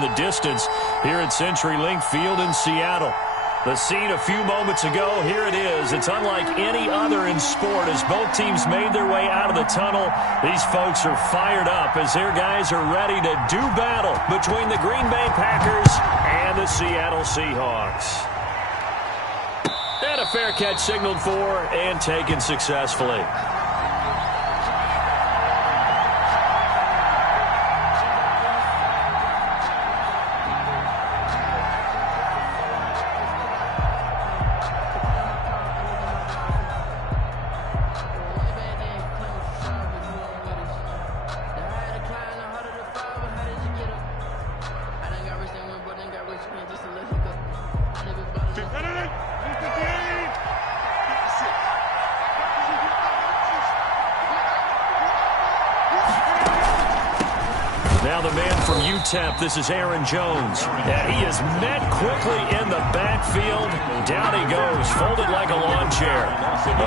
in the distance here at CenturyLink Field in Seattle. The scene a few moments ago, here it is. It's unlike any other in sport as both teams made their way out of the tunnel. These folks are fired up as their guys are ready to do battle between the Green Bay Packers and the Seattle Seahawks. And a fair catch signaled for and taken successfully. Now the man from UTEP, this is Aaron Jones. And he is met quickly in the backfield. Down he goes, folded like a lawn chair.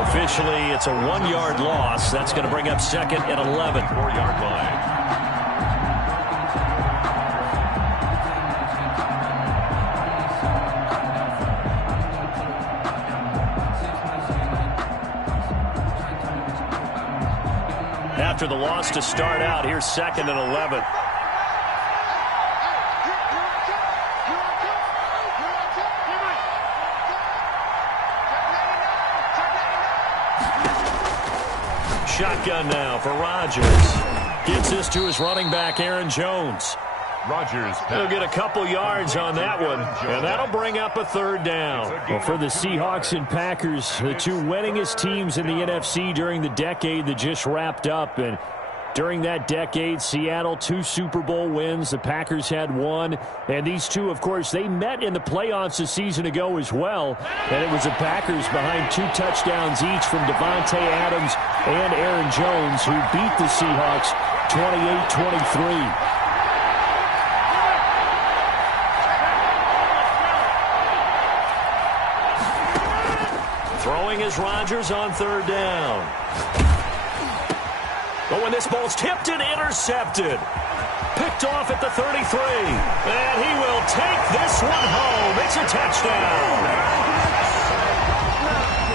Officially, it's a 1-yard loss. That's going to bring up second and 11. 4-yard line. After the loss to start out, here's second and 11. Shotgun now for Rodgers. Gets this to his running back, Aaron Jones. Rodgers. He'll get a couple yards on that one, and that'll bring up a third down. Well, for the Seahawks and Packers, the two winningest teams in the NFC during the decade that just wrapped up. And during that decade, Seattle 2 Super Bowl wins. The Packers had 1. And these two, of course, they met in the playoffs a season ago as well. And it was the Packers behind 2 touchdowns each from Devontae Adams and Aaron Jones who beat the Seahawks 28-23. Throwing is Rodgers on third down. But when this ball's tipped and intercepted. Picked off at the 33. And he will take this one home. It's a touchdown.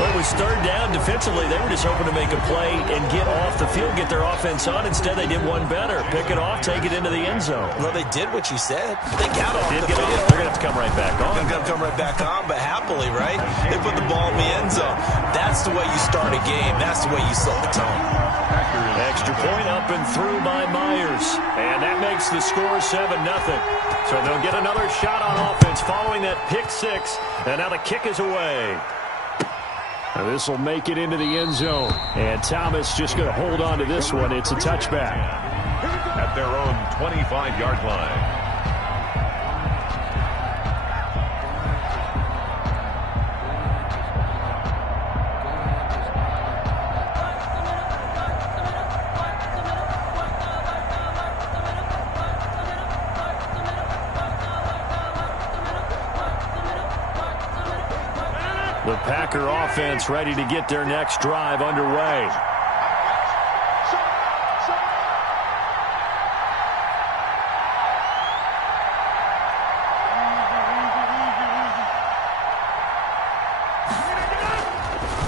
Well, it was third down defensively. They were just hoping to make a play and get off the field, get their offense on. Instead, they did one better. Pick it off, take it into the end zone. Well, they did what you said. They got off the field. They're going to have to come right back on. They're going to come right back on, but happily, right? They put the ball in the end zone. That's the way you start a game. That's the way you set the tone. Extra point up and through by Myers. And that makes the score 7-0. So they'll get another shot on offense following that pick 6. And now the kick is away. This will make it into the end zone. And Thomas just going to hold on to this one. It's a touchback. At their own 25-yard line. The Packer offense ready to get their next drive underway.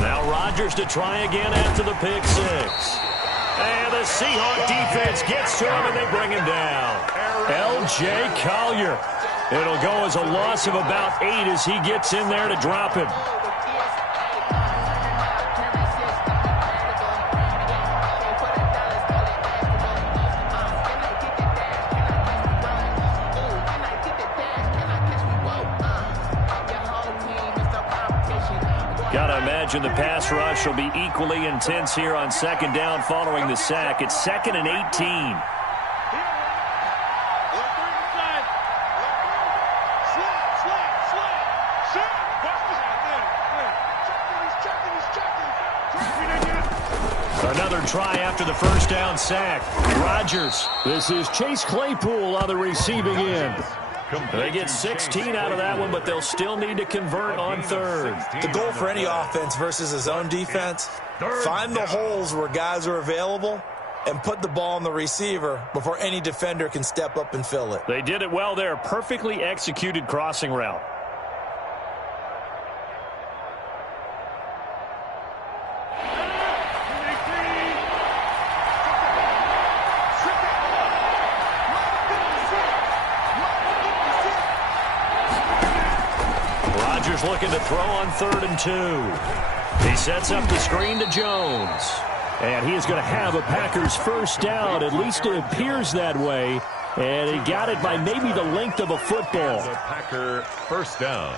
Now Rodgers to try again after the pick 6. And the Seahawk defense gets to him and they bring him down. L.J. Collier. It'll go as a loss of about 8 as he gets in there to drop him. Gotta imagine the pass rush will be equally intense here on second down following the sack. It's 2nd and 18. Another try after the first down sack. Rodgers. This is Chase Claypool on the receiving end. They get 16 out of that one, but they'll still need to convert on third. The goal for any offense versus his own defense, find the holes where guys are available and put the ball on the receiver before any defender can step up and fill it. They did it well there. Perfectly executed crossing route. Rodgers looking to throw on 3rd and 2. He sets up the screen to Jones. And he is going to have a Packers first down. At least it appears that way. And he got it by maybe the length of a football. The Packer first down.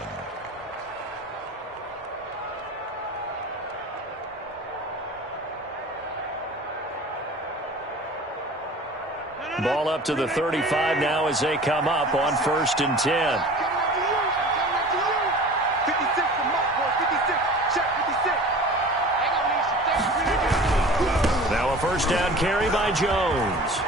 Ball up to the 35 now as they come up on 1st and 10. Now a first down carry by Jones.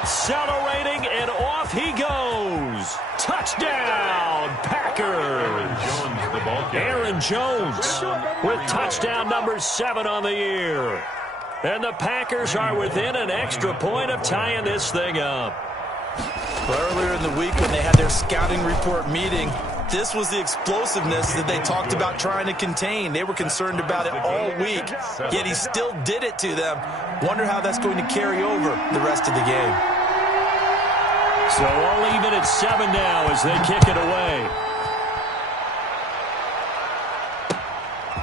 Accelerating, and off he goes. Touchdown, Packers. Aaron Jones with touchdown number 7 on the year. And the Packers are within an extra point of tying this thing up. Earlier in the week when they had their scouting report meeting, this was the explosiveness that they talked about trying to contain. They were concerned about it all week, yet he still did it to them. Wonder how that's going to carry over the rest of the game. So all even at 7 now as they kick it away.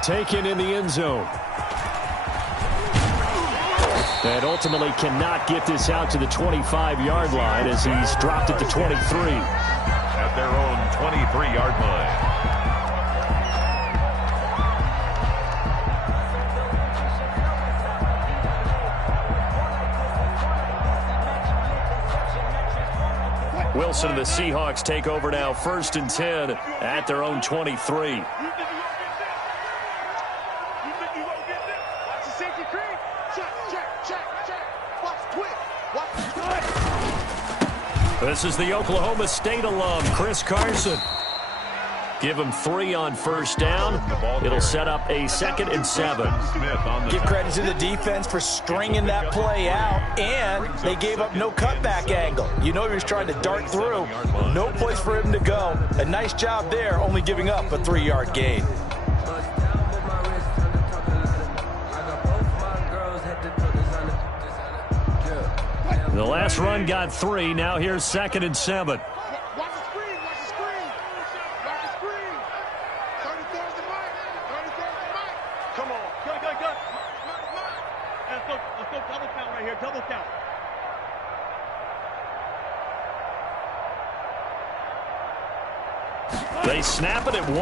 Taken in the end zone. And ultimately cannot get this out to the 25-yard line as he's dropped it to 23. At their own 23-yard line. Wilson and the Seahawks take over now, 1st and 10 at their own 23. This is the Oklahoma State alum, Chris Carson. Give him 3 on first down. It'll set up a 2nd and 7. Give credit to the defense for stringing that play out, and they gave up no cutback angle. You know he was trying to dart through. No place for him to go. A nice job there, only giving up a 3-yard gain. The last run got 3. Now here's 2nd and 7. Watch the screen. Watch the screen. Watch the screen. 33rd the mic. 33rd the mic. Come on. Go. Let's go double count right here. Double count. They snap it at 1.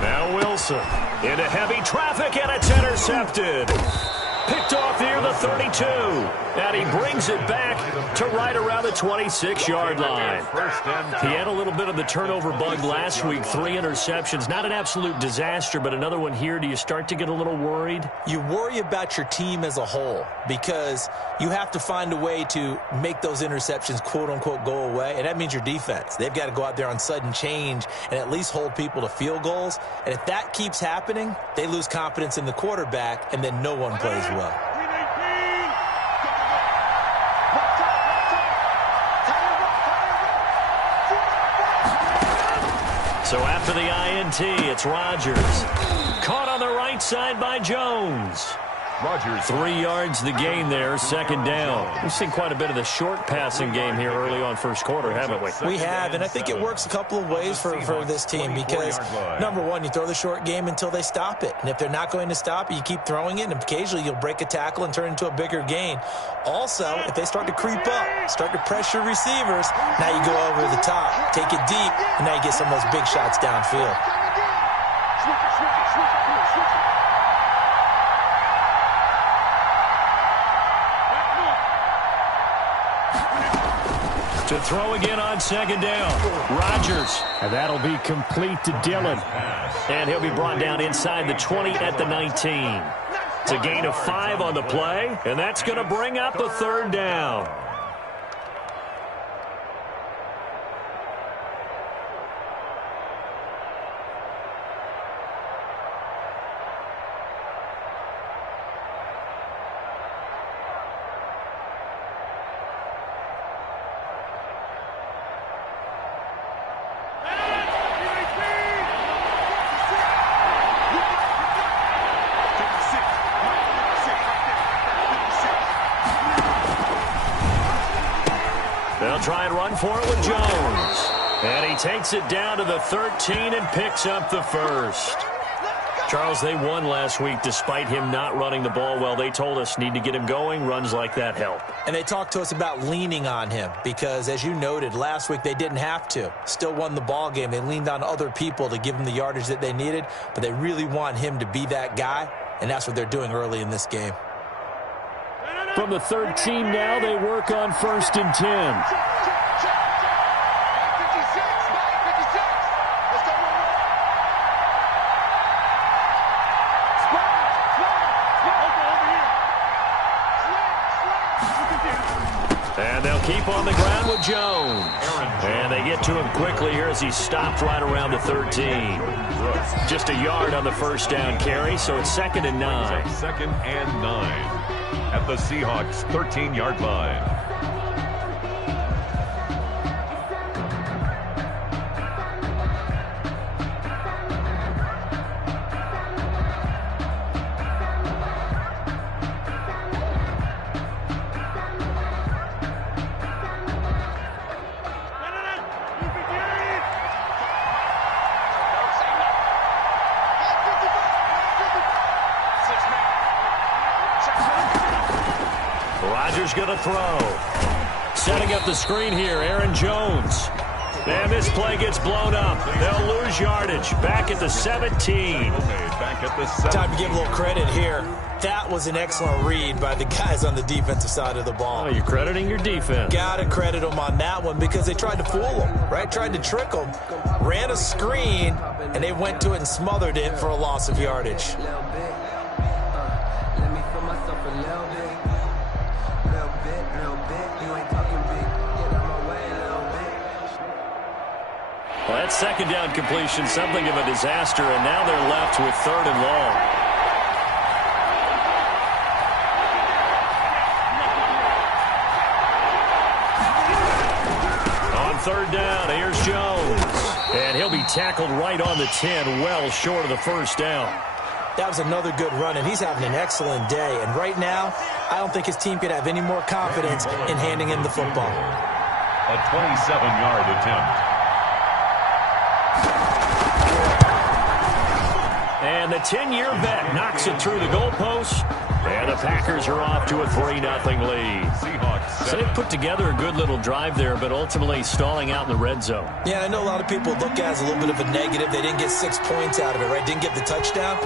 Now Wilson into heavy traffic, and it's intercepted. Picked off near the 32. And he brings it back to right around the 26-yard line. He had a little bit of the turnover bug last week. 3 interceptions. Not an absolute disaster, but another one here. Do you start to get a little worried? You worry about your team as a whole because you have to find a way to make those interceptions, quote-unquote, go away. And that means your defense. They've got to go out there on sudden change and at least hold people to field goals. And if that keeps happening, they lose confidence in the quarterback, and then no one plays well. So after the INT, it's Rodgers. Caught on the right side by Jones. Rodgers. 3 yards the gain there, 2nd down. We've seen quite a bit of the short passing game here early on first quarter, haven't we? We have, and I think it works a couple of ways for this team because, number one, you throw the short game until they stop it. And if they're not going to stop it, you keep throwing it, and occasionally you'll break a tackle and turn it into a bigger gain. Also, if they start to creep up, start to pressure receivers, now you go over the top, take it deep, and now you get some of those big shots downfield. To throw again on 2nd down. Rodgers. And that'll be complete to Dillon. And he'll be brought down inside the 20 at the 19. It's a gain of 5 on the play, and that's going to bring up the 3rd down. They'll try and run for it with Jones. And he takes it down to the 13 and picks up the first. Charles, they won last week despite him not running the ball well. They told us need to get him going. Runs like that help. And they talked to us about leaning on him because, as you noted, last week they didn't have to. Still won the ball game. They leaned on other people to give them the yardage that they needed, but they really want him to be that guy, and that's what they're doing early in this game. From the 13 now, they work on 1st and 10. And they'll keep on the ground with Jones. And they get to him quickly here as he stopped right around the 13. Just a yard on the first down carry, so it's 2nd and 9. 2nd and 9 at the Seahawks 13-yard line. Going to throw. Setting up the screen here, Aaron Jones. And this play gets blown up. They'll lose yardage. Back at the 17. Time to give a little credit here. That was an excellent read by the guys on the defensive side of the ball. Oh, you're crediting your defense. Got to credit them on that one because they tried to fool them, right? Tried to trick them. Ran a screen, and they went to it and smothered it for a loss of yardage. Well, that 2nd down completion, something of a disaster, and now they're left with 3rd and long. On 3rd down, here's Jones. And he'll be tackled right on the 10, well short of the first down. That was another good run, and he's having an excellent day. And right now, I don't think his team could have any more confidence in handing him the football. A 27-yard attempt. And the 10-year vet knocks it through the goalpost. And the Packers are off to a 3-0 lead. So they put together a good little drive there, but ultimately stalling out in the red zone. Yeah, I know a lot of people look at it as a little bit of a negative. They didn't get 6 points out of it, right? Didn't get the touchdown.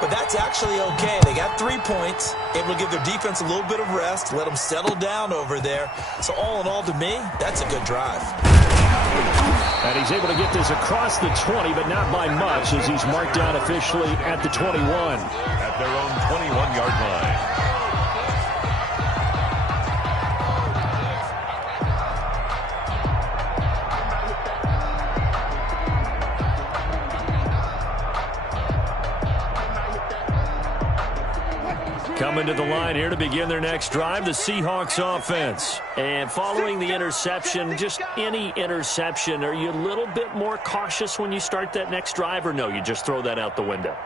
But that's actually okay. They got 3 points, able to give their defense a little bit of rest, let them settle down over there. So all in all, to me, that's a good drive. And he's able to get this across the 20, but not by much, as he's marked down officially at the 21. At their own 21-yard line. Coming to the line here to begin their next drive, the Seahawks offense. And following the interception, just any interception, are you a little bit more cautious when you start that next drive, or no, you just throw that out the window?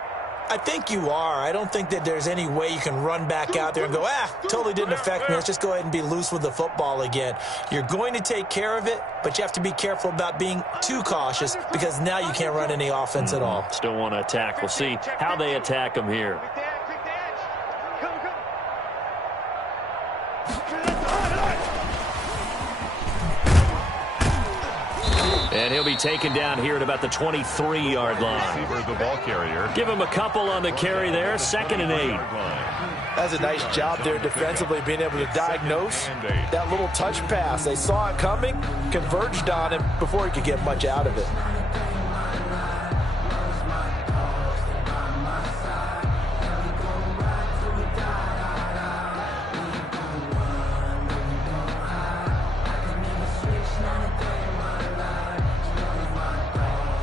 I think you are. I don't think that there's any way you can run back out there and go, totally didn't affect me. Let's just go ahead and be loose with the football again. You're going to take care of it, but you have to be careful about being too cautious because now you can't run any offense at all. Still want to attack. We'll see how they attack them here. And he'll be taken down here at about the 23-yard line. Receiver, the ball carrier. Give him a couple on the carry there. 2nd and 8. That's a nice job there defensively, being able to diagnose that little touch pass. They saw it coming, converged on him before he could get much out of it.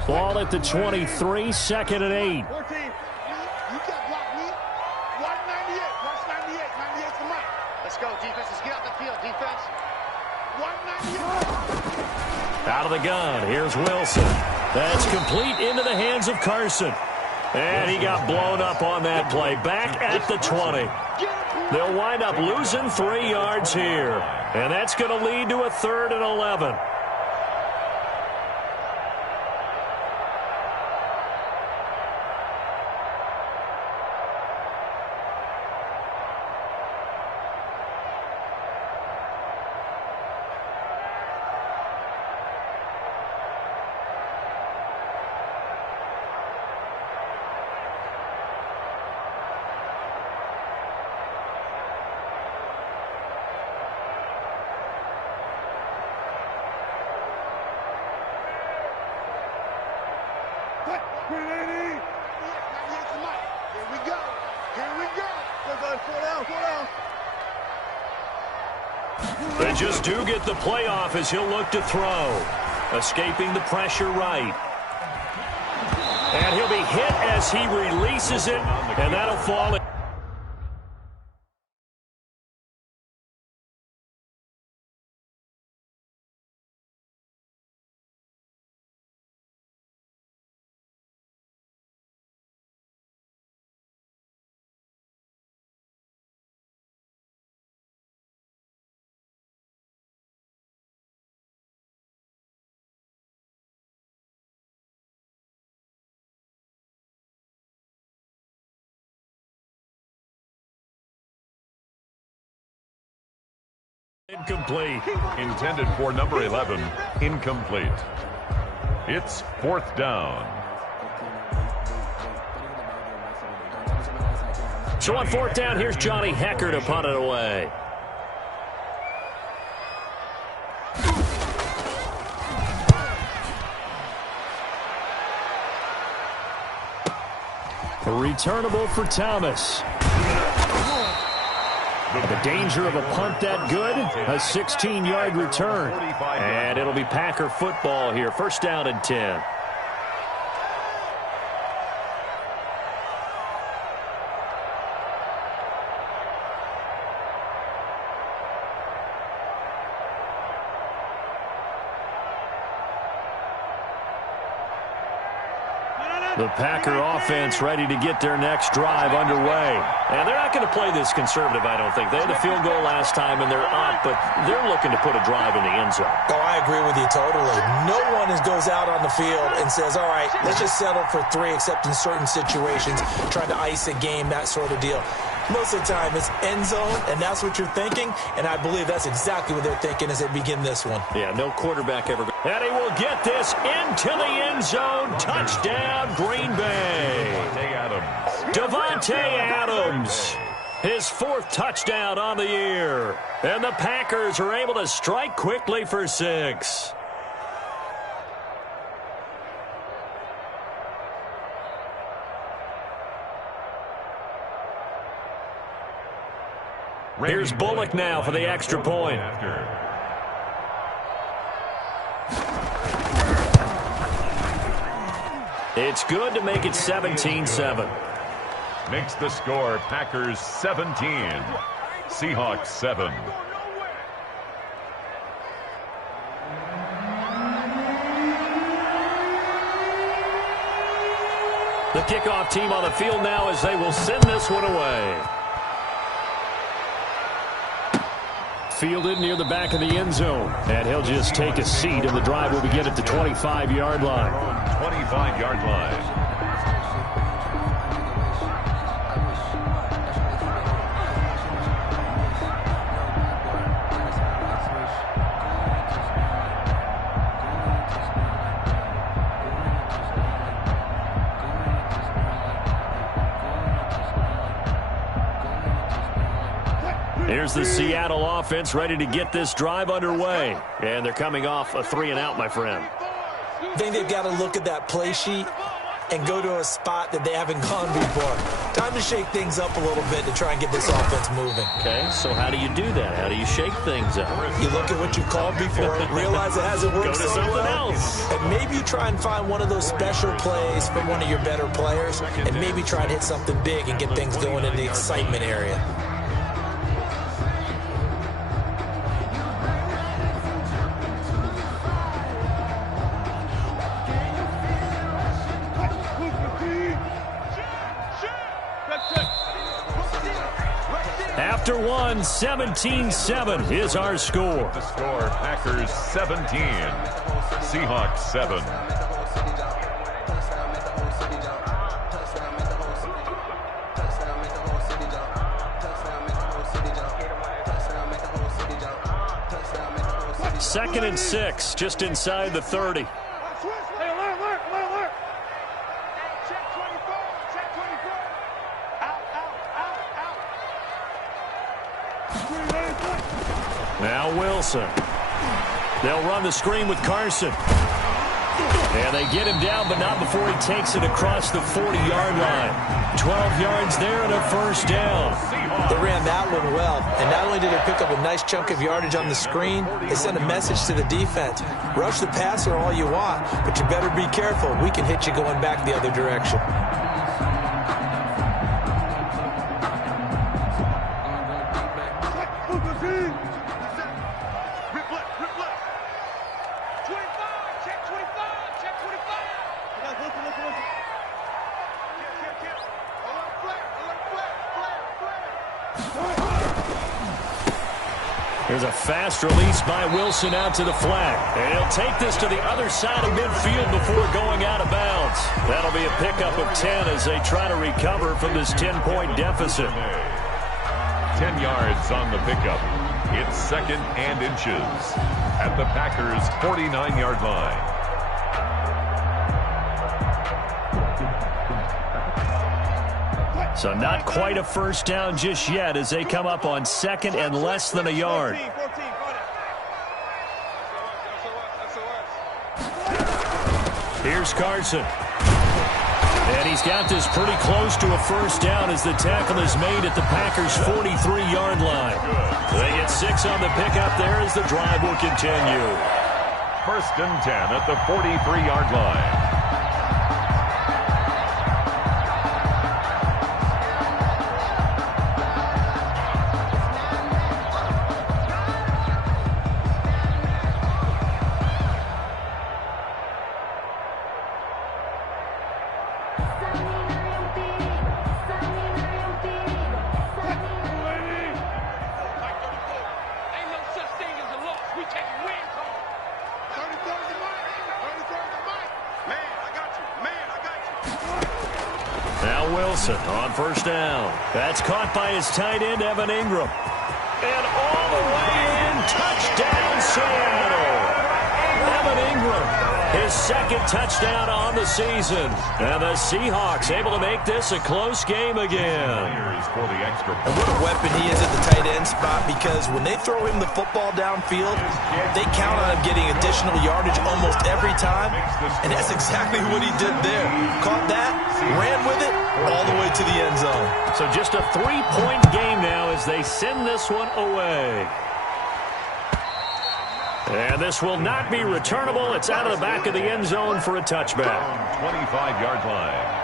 Ball at the 23, 2nd and 8. 14. You got blocked me. Watch 98. Watch 98. 98's the mic. Let's go, defense. Let's get out the field, defense. Watch 98. Out of the gun. Here's Wilson. That's complete into the hands of Carson. And he got blown up on that play. Back at the 20. They'll wind up losing 3 yards here. And that's going to lead to a 3rd and 11. They just do get the playoff as he'll look to throw. Escaping the pressure right. And he'll be hit as he releases it, and that'll fall in. Incomplete. Intended for number 11. Incomplete. It's 4th down. So on 4th down, here's Johnny Hecker to punt it away. A returnable for Thomas. The danger of a punt that good, a 16-yard return. And it'll be Packer football here. 1st down and 10. The Packer offense ready to get their next drive underway. And they're not going to play this conservative, I don't think. They had a field goal last time, and they're up, but they're looking to put a drive in the end zone. Oh, I agree with you totally. No one goes out on the field and says, all right, let's just settle for 3, except in certain situations, trying to ice a game, that sort of deal. Most of the time, it's end zone, and that's what you're thinking, and I believe that's exactly what they're thinking as they begin this one. Yeah, no quarterback ever. And he will get this into the end zone. Touchdown, Green Bay. Davante Adams. His 4th touchdown on the year. And the Packers are able to strike quickly for 6. Here's Bullock now for the extra point. It's good to make it 17-7. Makes the score Packers 17. Seahawks 7. The kickoff team on the field now as they will send this one away. Fielded near the back of the end zone. And he'll just take a seat, and the drive will begin at the 25-yard line. 25-yard line. Here's the Seattle offense ready to get this drive underway. And they're coming off a 3-and-out, my friend. I think they've got to look at that play sheet and go to a spot that they haven't gone before. Time to shake things up a little bit to try and get this offense moving. Okay, so how do you do that? How do you shake things up? You look at what you've called before, realize it hasn't worked Go to something else. And maybe you try and find one of those special plays from one of your better players, and maybe try and hit something big and get things going in the excitement area. after one. 17-7 is our score. The score, Packers 17, Seahawks 7. Second and 6, just inside the 30. Hey, alert. Check 24. Out. Now Wilson. They'll run the screen with Carson. And they get him down, but not before he takes it across the 40-yard line. 12 yards there and a first down. They ran that one well, and not only did they pick up a nice chunk of yardage on the screen, they sent a message to the defense. Rush the passer all you want, but you better be careful. We can hit you going back the other direction. There's a fast release by Wilson out to the flat. And he'll take this to the other side of midfield before going out of bounds. That'll be a pickup of 10 as they try to recover from this 10-point deficit. 10 yards on the pickup. It's second and inches at the Packers' 49-yard line. So not quite a first down just yet as they come up on second and less than a yard. Here's Carson. And he's got this pretty close to a first down as the tackle is made at the Packers' 43-yard line. They get 6 on the pickup there as the drive will continue. First and 10 at the 43-yard line. Wilson on first down. That's caught by his tight end, Evan Ingram. And all the way in, touchdown Seattle. Evan Ingram, his second touchdown on the season. And the Seahawks able to make this a close game again. And what a weapon he is at the tight end spot, because when they throw him the football downfield, they count on him getting additional yardage almost every time. And that's exactly what he did there. Caught that, ran with it, all the way to the end zone. So just a 3-point game now as they send this one away. And this will not be returnable. It's out of the back of the end zone for a touchback. 25-yard line.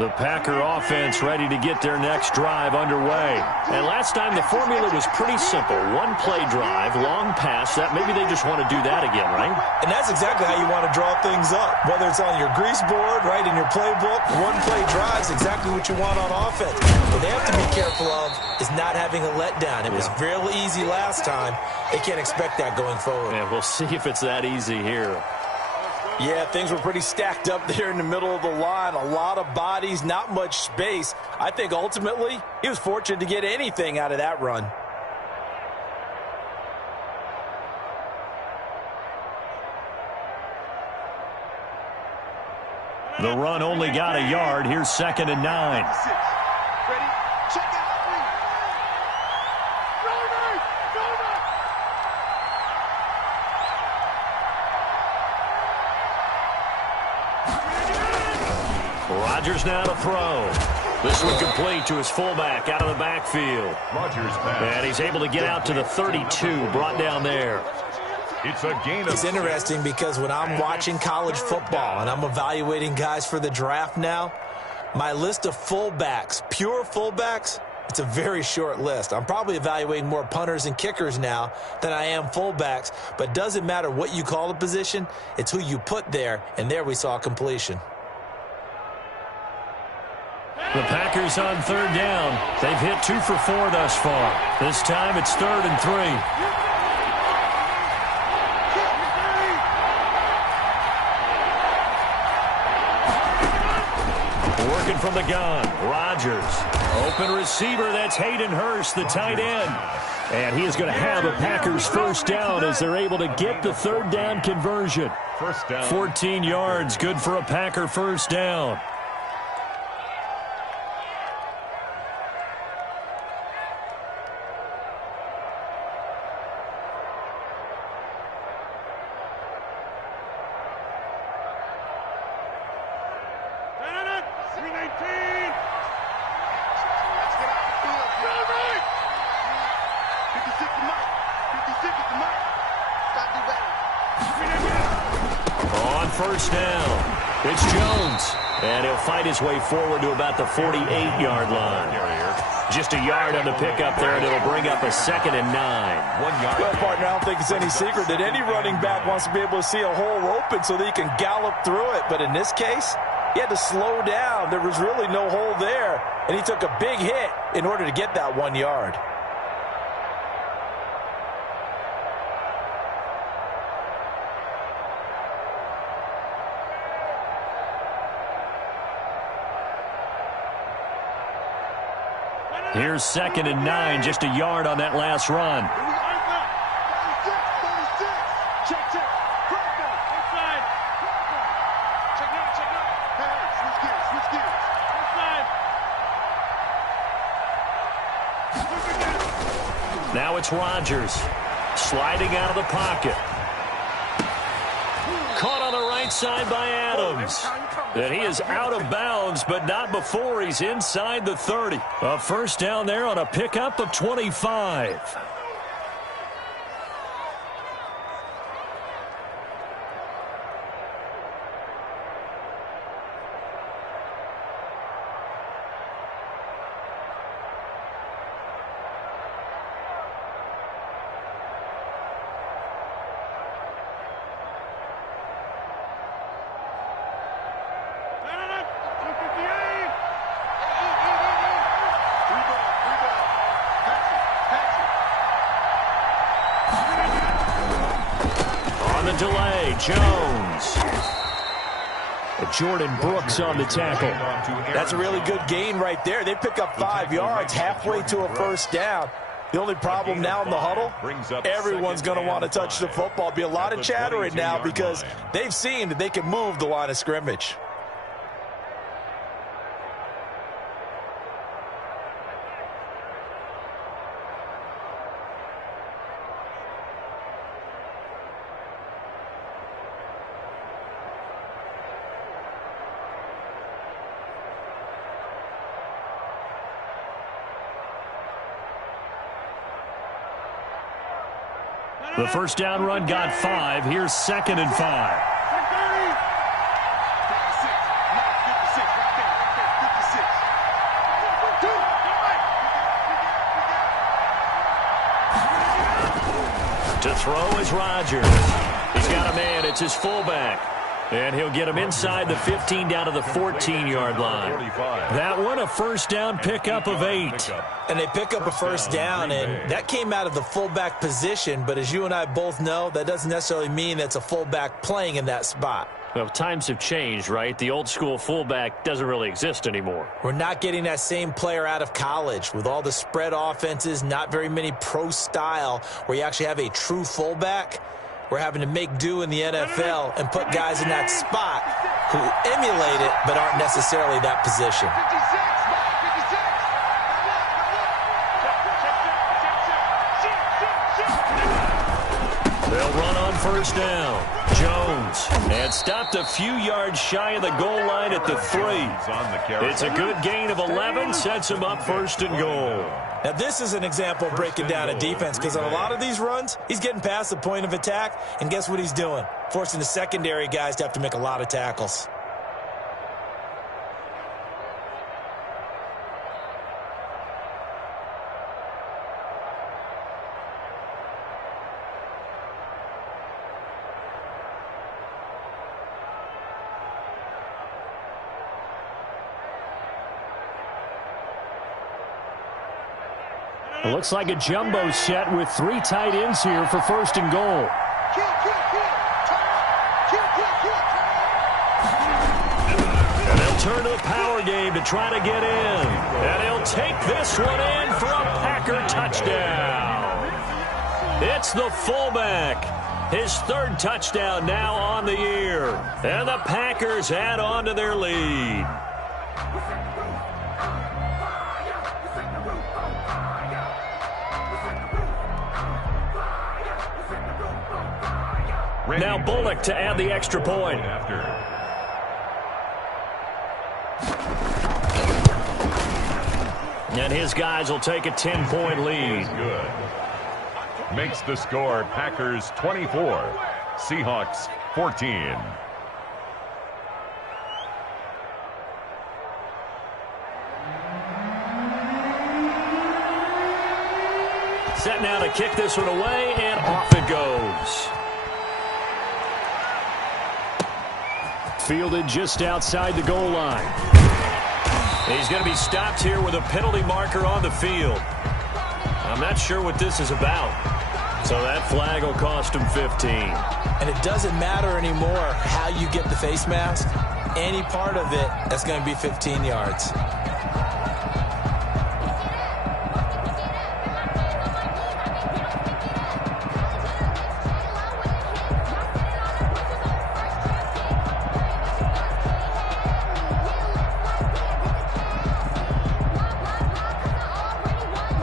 The Packer offense ready to get their next drive underway. And last time the formula was pretty simple. One play drive, long pass. That maybe they just want to do that again, right? And that's exactly how you want to draw things up. Whether it's on your grease board, right, in your playbook, one play drive is exactly what you want on offense. What they have to be careful of is not having a letdown. It was real easy last time. They can't expect that going forward. And we'll see if it's that easy here. Yeah, things were pretty stacked up there in the middle of the line. A lot of bodies, not much space. I think ultimately he was fortunate to get anything out of that run. The run only got a yard. Here's 2nd and 9. Ready? Check out. Rodgers now to throw. This one complete to his fullback out of the backfield. Rodgers pass. And he's able to get out to the 32, brought down there. It's a gain of It's interesting because when I'm watching college football and I'm evaluating guys for the draft now, my list of fullbacks, pure fullbacks, it's a very short list. I'm probably evaluating more punters and kickers now than I am fullbacks, but it doesn't matter what you call the position, it's who you put there, and there we saw completion. The Packers on third down. They've hit 2 for 4 thus far. This time it's 3rd and 3. Working from the gun, Rodgers. Open receiver, that's Hayden Hurst, the tight end. And he is going to have a Packers first down as they're able to get the 3rd down conversion. First down. 14 yards, good for a Packer first down. First down. It's Jones. And he'll fight his way forward to about the 48-yard line. Just a yard on the pickup there, and it'll bring up a 2nd and 9. 1 yard. Well, partner, I don't think it's any secret that any running back wants to be able to see a hole open so that he can gallop through it. But in this case, he had to slow down. There was really no hole there, and he took a big hit in order to get that 1 yard. Here's 2nd and 9, just a yard on that last run. Now it's Rodgers, sliding out of the pocket. Caught on the right side by Adams. And he is out of bounds, but not before he's inside the 30. A first down there on a pickup of 25. Delay, Jones. Jordan Brooks on the tackle. That's a really good gain right there. They pick up 5 yards halfway to a first down. The only problem now in the huddle, everyone's going to want to touch the football. Be a lot of chattering now because they've seen that they can move the line of scrimmage. The first down run got 5. Here's 2nd and 5. To throw is Rodgers. He's got a man. It's his fullback. And he'll get him inside the 15 down to the 14-yard line. That one a first down pickup of 8. And they pick up a first down, and that came out of the fullback position. But as you and I both know, that doesn't necessarily mean that's a fullback playing in that spot. Well, times have changed, right? The old school fullback doesn't really exist anymore. We're not getting that same player out of college with all the spread offenses, not very many pro style where you actually have a true fullback. We're having to make do in the NFL and put guys in that spot who emulate it but aren't necessarily that position. They'll run on first down. Jones. And stopped a few yards shy of the goal line at the 3. It's a good gain of 11. Sets him up first and goal. Now, this is an example of breaking down a defense, because on a lot of these runs, he's getting past the point of attack, and guess what he's doing? Forcing the secondary guys to have to make a lot of tackles. It looks like a jumbo set with 3 tight ends here for first and goal. And they'll turn to the power game to try to get in. And he'll take this one in for a Packer touchdown. It's the fullback. His 3rd touchdown now on the year. And the Packers add on to their lead. Now Bullock to add the extra point. And his guys will take a 10-point lead. Good. Makes the score Packers 24, Seahawks 14. Set now to kick this one away, and off it goes. Fielded just outside the goal line. He's going to be stopped here with a penalty marker on the field. I'm not sure what this is about. So that flag will cost him 15. And it doesn't matter anymore how you get the face mask. Any part of it, that's going to be 15 yards.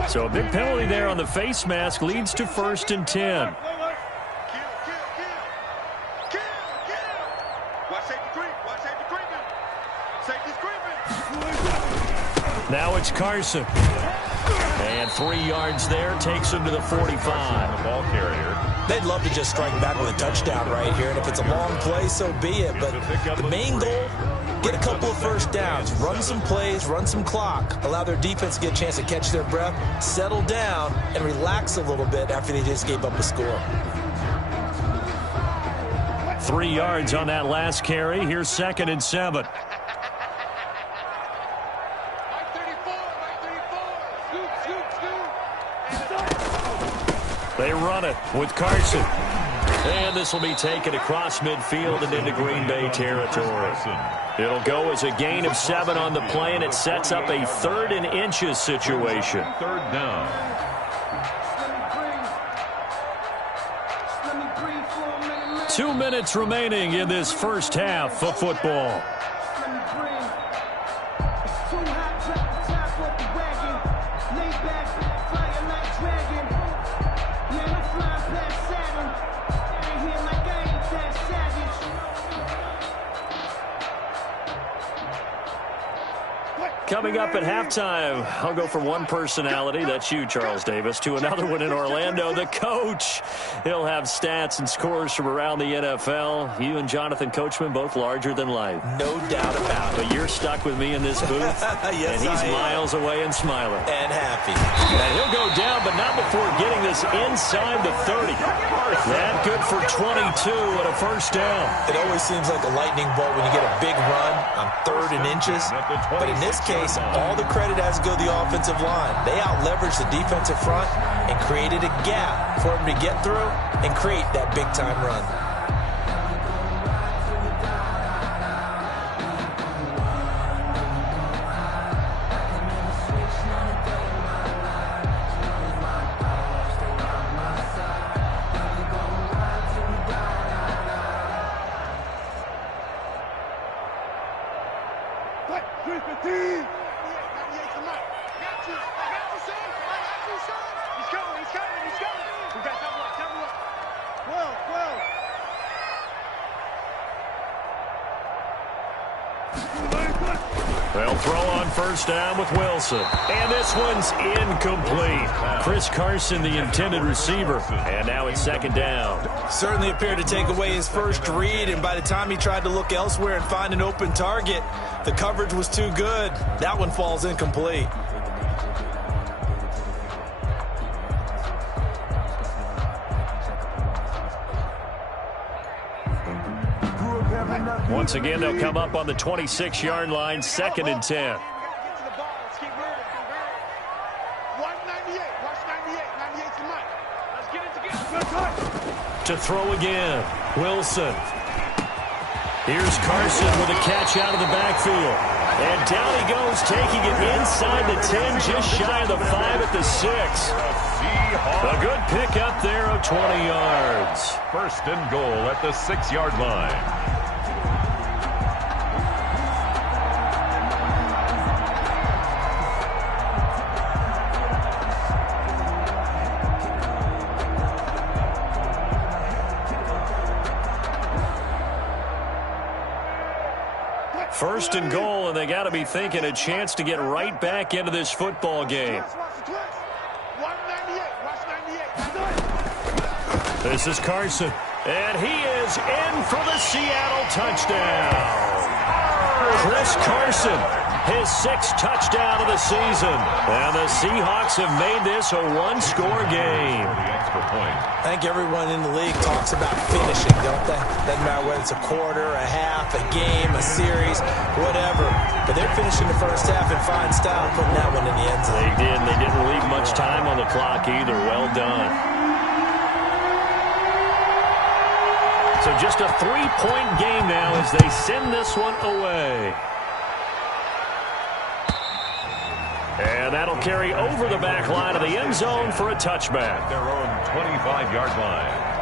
So a big penalty there on the face mask leads to first and 10. Now it's Carson. And 3 yards there takes him to the 45. The ball carrier. They'd love to just strike back with a touchdown right here, and if it's a long play, so be it. But the main goal, get a couple of first downs, run some plays, run some clock, allow their defense to get a chance to catch their breath, settle down, and relax a little bit after they just gave up a score. 3 yards on that last carry. Here's 2nd and 7. They run it with Carson. And this will be taken across midfield and into Green Bay territory. It'll go as a gain of 7 on the play, and it sets up a 3rd and inches situation. 3rd down. Two minutes remaining in this first half of football. Coming up at halftime, I'll go from one personality, that's you, Charles Davis, to another one in Orlando, the coach. He'll have stats and scores from around the NFL. You and Jonathan Coachman, both larger than life. No doubt about it. But you're stuck with me in this booth, yes, and he's miles away and smiling. And happy. And he'll go down, but not before getting this inside the 30. That good for 22 and a first down. It always seems like a lightning bolt when you get a big run on 3rd and inches. But in this case, all the credit has to go to the offensive line. They out-leveraged the defensive front and created a gap for him to get through and create that big-time run. Well. throw on first down with Wilson. And this one's incomplete. Chris Carson, the intended receiver. And now it's second down. Certainly appeared to take away his first read, and by the time he tried to look elsewhere and find an open target, the coverage was too good. That one falls incomplete. Once again, they'll come up on the 26-yard line, 2nd and 10. To throw again, Wilson. Here's Carson with a catch out of the backfield. And down he goes, taking it inside the 10, just shy of the 5 at the 6. A good pick up there of 20 yards. First and goal at the 6-yard line. First and goal, and they got to be thinking a chance to get right back into this football game. This is Carson, and he is in for the Seattle touchdown. Chris Carson, his 6th touchdown of the season. And the Seahawks have made this a one-score game. I think everyone in the league talks about finishing, don't they? Doesn't matter whether it's a quarter, a half, a game, a series, whatever. But they're finishing the first half in fine style, putting that one in the end zone. They did, and they didn't leave much time on the clock either. Well done. So just a 3-point game now as they send this one away. And that'll carry over the back line of the end zone for a touchback. Their own 25-yard line.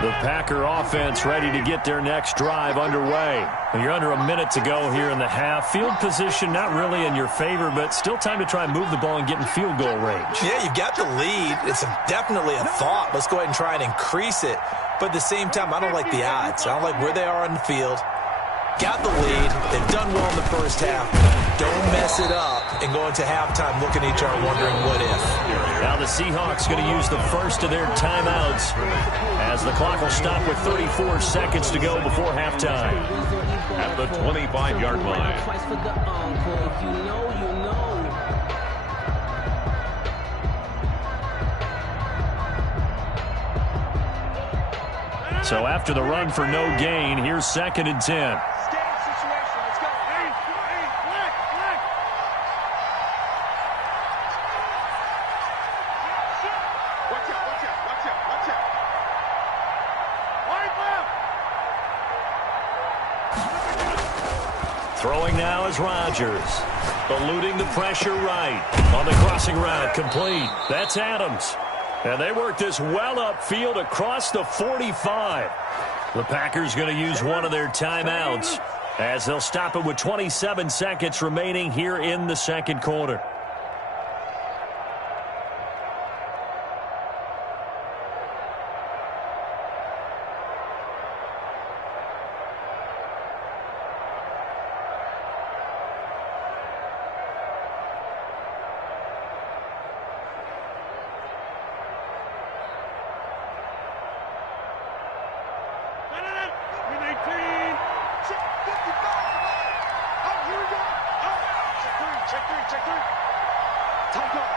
The Packer offense ready to get their next drive underway. And you're under a minute to go here in the half. Field position not really in your favor, but still time to try and move the ball and get in field goal range. Yeah, you've got the lead. It's definitely a thought. Let's go ahead and try and increase it. But at the same time, I don't like the odds. I don't like where they are on the field. Got the lead. They've done well in the first half. Don't mess it up and go into halftime looking at each other wondering what if. Now the Seahawks going to use the first of their timeouts as the clock will stop with 34 seconds to go before halftime. At the 25-yard line. So after the run for no gain, here's 2nd and 10. Throwing now is Rodgers. Eluding the pressure right. On the crossing route, complete. That's Adams. And they work this well upfield across the 45. The Packers going to use one of their timeouts as they'll stop it with 27 seconds remaining here in the second quarter. Check three. Time go.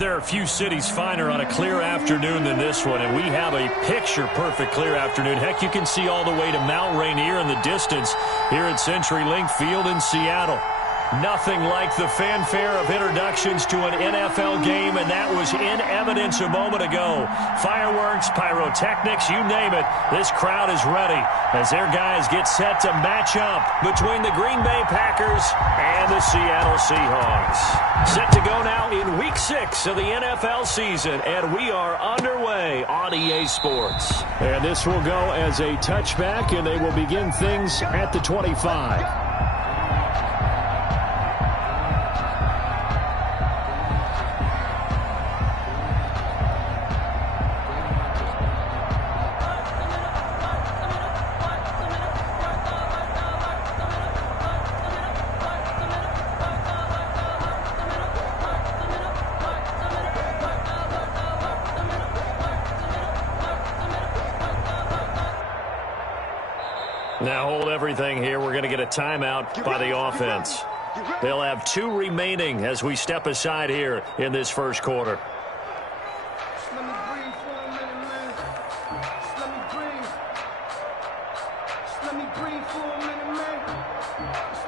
There are a few cities finer on a clear afternoon than this one, and we have a picture-perfect clear afternoon. Heck, you can see all the way to Mount Rainier in the distance here at CenturyLink Field in Seattle. Nothing like the fanfare of introductions to an NFL game, and that was in evidence a moment ago. Fireworks, pyrotechnics, you name it. This crowd is ready as their guys get set to match up between the Green Bay Packers and the Seattle Seahawks. Set to go now in Week 6 of the NFL season, and we are underway on EA Sports. And this will go as a touchback, and they will begin things at the 25. Now hold everything here. We're going to get a timeout by the offense. They'll have 2 remaining as we step aside here in this first quarter. Let me breathe for a minute, man. Let me breathe. Let me breathe for a minute, man.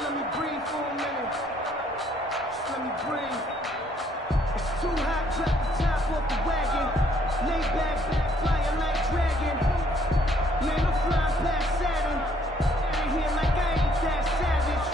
Let me breathe for a minute. Let me breathe. It's too hot, drop the top off the wagon. Lay back, flying like dragon. Man, I'm flying past Saturn. Out of here like I ain't that savage.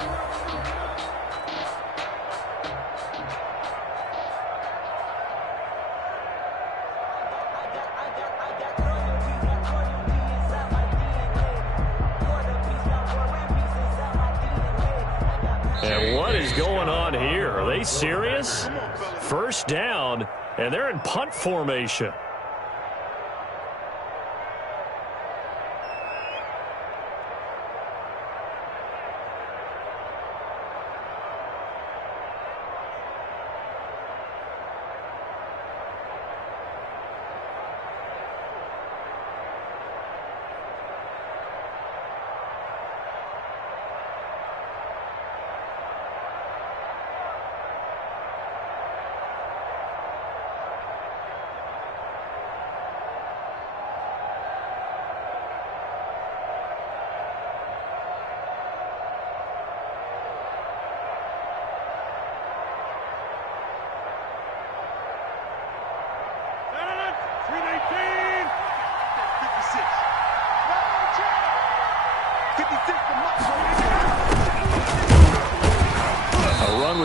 And what is going on here? Are they serious? First down, and they're in punt formation.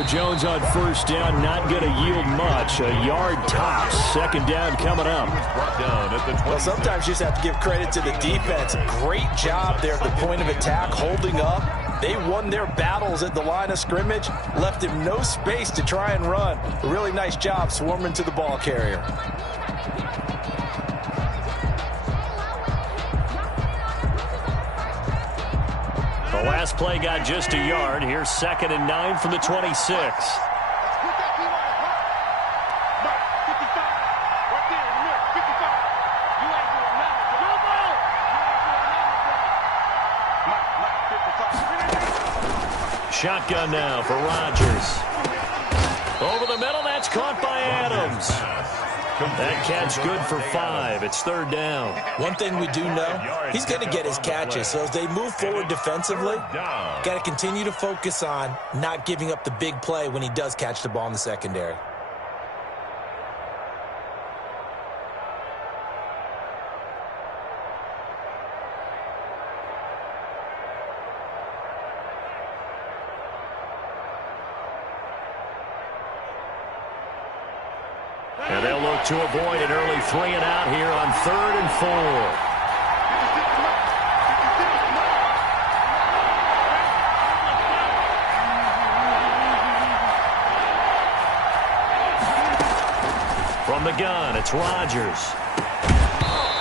Jones on first down, not going to yield much. A yard tops. Second down coming up. Well, sometimes you just have to give credit to the defense. Great job there at the point of attack, holding up. They won their battles at the line of scrimmage, left him no space to try and run. A really nice job swarming to the ball carrier. The last play got just a yard. Here's 2nd and 9 from the 26. Shotgun now for Rodgers. Over the middle, that's caught by Adams. That catch good for 5. It's 3rd down. One thing we do know, he's going to get his catches. So as they move forward defensively, got to continue to focus on not giving up the big play when he does catch the ball in the secondary. And they'll look to avoid an early 3 and out here on 3rd and 4. From the gun, it's Rodgers.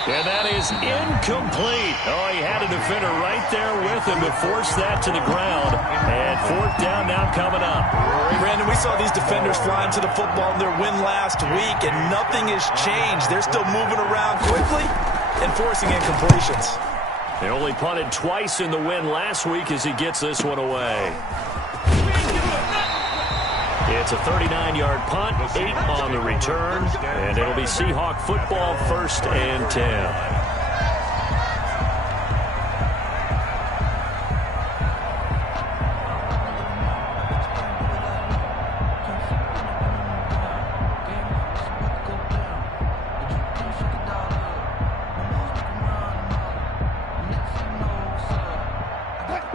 And that is incomplete. Oh, he had a defender right there with him to force that to the ground. And 4th down now coming up. Brandon, we saw these defenders flying to the football in their win last week, and nothing has changed. They're still moving around quickly and forcing incompletions. They only punted twice in the win last week as he gets this one away. It's a 39-yard punt, 8 on the return, and it'll be Seahawk football, 1st and 10.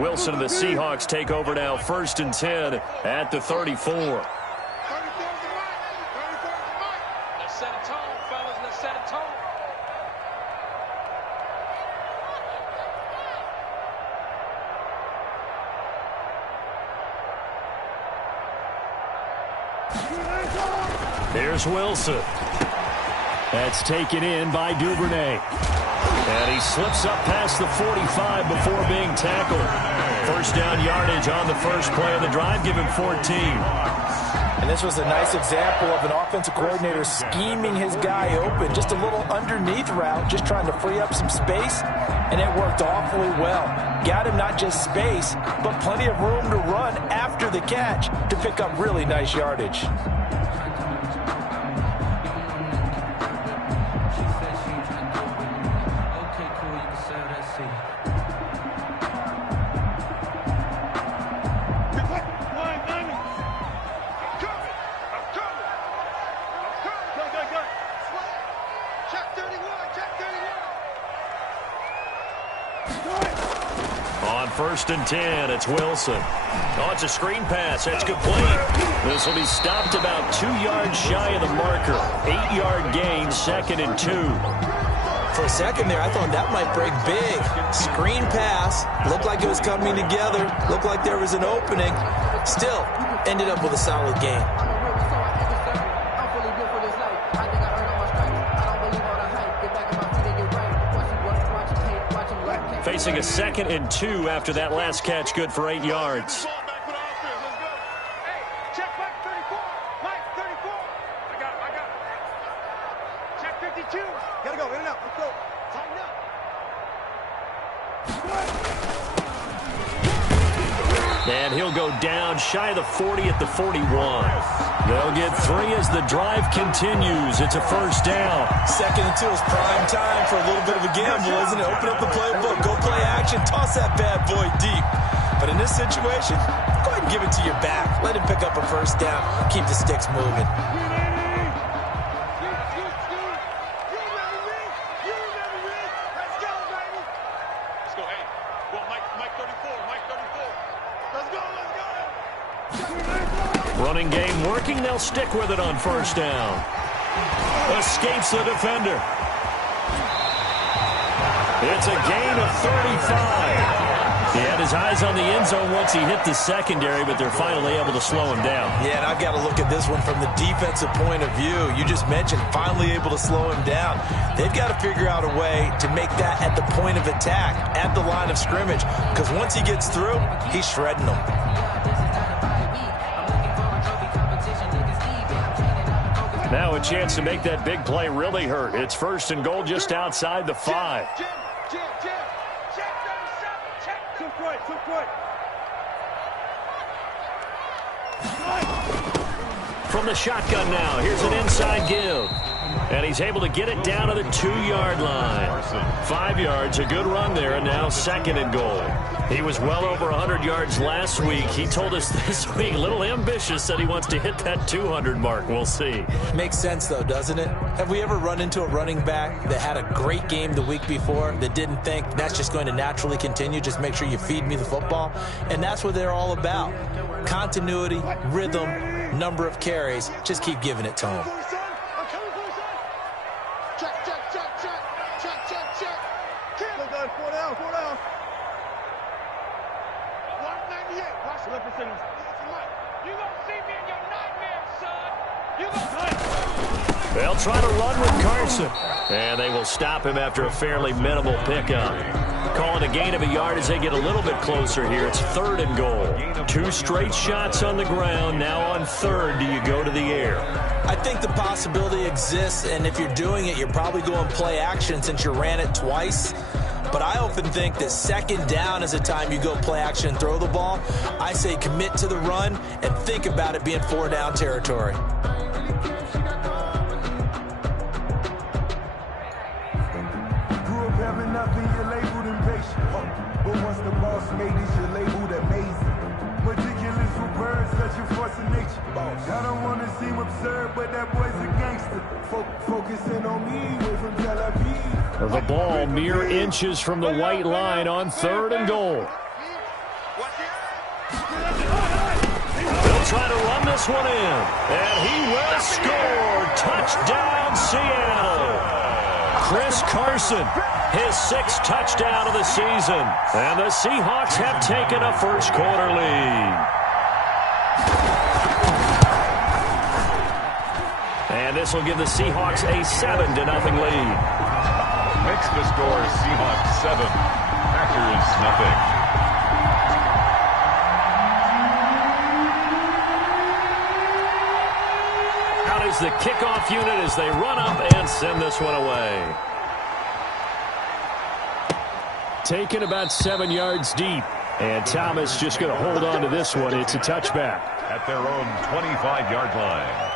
Wilson and the Seahawks take over now, 1st and 10 at the 34. Let's set a tone, fellas. Let's set a tone. Here's Wilson. That's taken in by Duvernay. And he slips up past the 45 before being tackled. 1st down yardage on the first play of the drive, give him 14. And this was a nice example of an offensive coordinator scheming his guy open. Just a little underneath route, just trying to free up some space, and it worked awfully well. Got him not just space, but plenty of room to run after the catch to pick up really nice yardage. On 1st and 10, it's Wilson. Oh, it's a screen pass. That's complete. This will be stopped about 2 yards shy of the marker. 8-yard gain, 2nd and 2. For a second there, I thought that might break big. Screen pass. Looked like it was coming together. Looked like there was an opening. Still, ended up with a solid gain. Facing a 2nd and 2 after that last catch, good for 8 yards. Check back 34. Mike, 34. I got him. Check 52. Gotta go, in and out. Let's go. Tighten up. And he'll go down shy of the 40 at the 41. They'll get 3 as the drive continues. It's a 1st down. 2nd and 2 is prime time for a little bit of a gamble, isn't it? Open up the playbook, go play action, toss that bad boy deep. But in this situation, go ahead and give it to your back. Let him pick up a 1st down. Keep the sticks moving. Running game working. They'll stick with it on 1st down. Escapes the defender. It's a gain of 35. He had his eyes on the end zone once he hit the secondary, but they're finally able to slow him down. Yeah, and I've got to look at this one from the defensive point of view. You just mentioned finally able to slow him down. They've got to figure out a way to make that at the point of attack, at the line of scrimmage, because once he gets through, he's shredding them. Now a chance to make that big play really hurt. It's 1st and goal just outside the 5. Check 37. Check. Took right. From the shotgun now, here's an inside give. And he's able to get it down to the 2-yard line. 5 yards, a good run there, and now 2nd and goal. He was well over 100 yards last week. He told us this week, a little ambitious, that he wants to hit that 200 mark. We'll see. Makes sense, though, doesn't it? Have we ever run into a running back that had a great game the week before that didn't think that's just going to naturally continue? Just make sure you feed me the football. And that's what they're all about. Continuity, rhythm, number of carries. Just keep giving it to them. They'll try to run with Carson. And they will stop him after a fairly minimal pickup. Calling a gain of a yard as they get a little bit closer here. It's 3rd and goal. 2 straight shots on the ground. Now on 3rd, do you go to the air? I think the possibility exists, and if you're doing it, you're probably going play action since you ran it twice. But I often think that second down is a time you go play action and throw the ball. I say commit to the run and think about it being 4-down territory. Grew up having nothing, you're labeled impatient. But once the boss made it, you're labeled amazing. Ridiculous with words, such a force of nature. I don't want to seem absurd, but that boy's a gangster. Focusing on me, way from Tel Aviv. The ball mere inches from the white line on 3rd and goal. They'll try to run this one in, and he will score. Touchdown, Seattle. Chris Carson, his 6th touchdown of the season. And the Seahawks have taken a first-quarter lead. And this will give the Seahawks a 7-0 lead. Makes the score Seahawks 7, Packers nothing. Out is the kickoff unit as they run up and send this one away. Taken about 7 yards deep. And Thomas just going to hold on to this one. It's a touchback. At their own 25-yard line.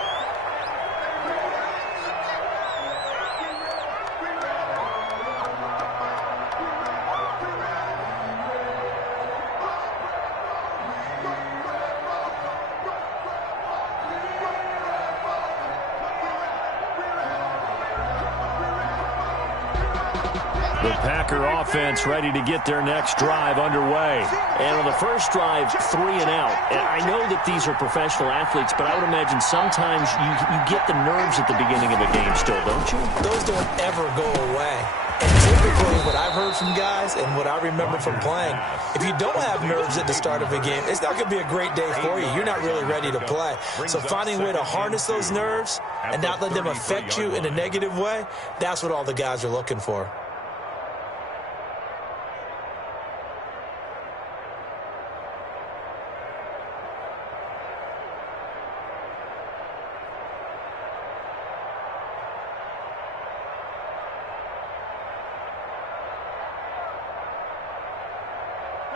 The Packer offense ready to get their next drive underway. And on the first drive, 3 and out. And I know that these are professional athletes, but I would imagine sometimes you get the nerves at the beginning of a game still, don't you? Those don't ever go away. And typically what I've heard from guys and what I remember from playing, if you don't have nerves at the start of a game, it's not going to be a great day for you. You're not really ready to play. So finding a way to harness those nerves and not let them affect you in a negative way, that's what all the guys are looking for.